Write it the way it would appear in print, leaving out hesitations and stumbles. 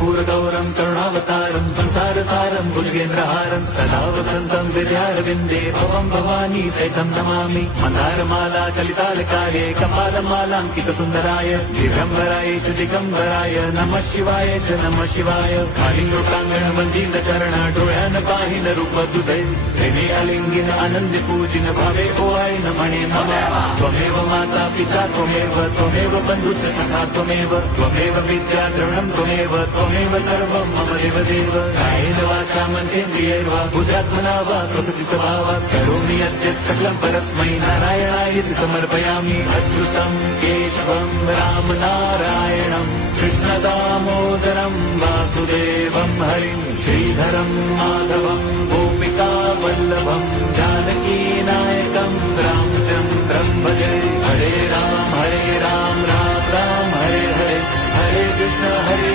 कर्पूरगौरं करुणावतारं संसारसारं भुजगेन्द्रहारं सदा वसन्तं विद्यारविन्दे भवं भवानी सहितं नमामि। मन्दारमाला कलितालकार्ये कपालमालाङ्कितसुन्दराय दिगम्बराय च दिगम्बराय नमः शिवाय च नमः शिवाय। कालिङ्गोप्राङ्गण वन्दितचरण डोळ्यान पाहिन रूप तुझे प्रेमे अलिंगिन आनंद पूजिन भावे ओवाय नमणे नमः। त्वमेव माता पिता त्वमेव बन्धुश्च सखा त्वमेव विद्या द्रविणं त्वमेव सर्वं मम देवदेव। कायेन वाचा मनसेन्द्रियैर्वा बुद्ध्यात्मना वा प्रकृतिस्वभावात् करोमि यद्यत् सकलं परस्मै नारायणायेति समर्पयामि। अच्युतं केशवं रामनारायणं कृष्णदामोदरं वासुदेवं हरिं श्रीधरं माधवं गोपिकावल्लभं जानकीनायकं रामचन्द्रं भजे। हरे राम राम राम हरे हरे, हरे कृष्ण हरे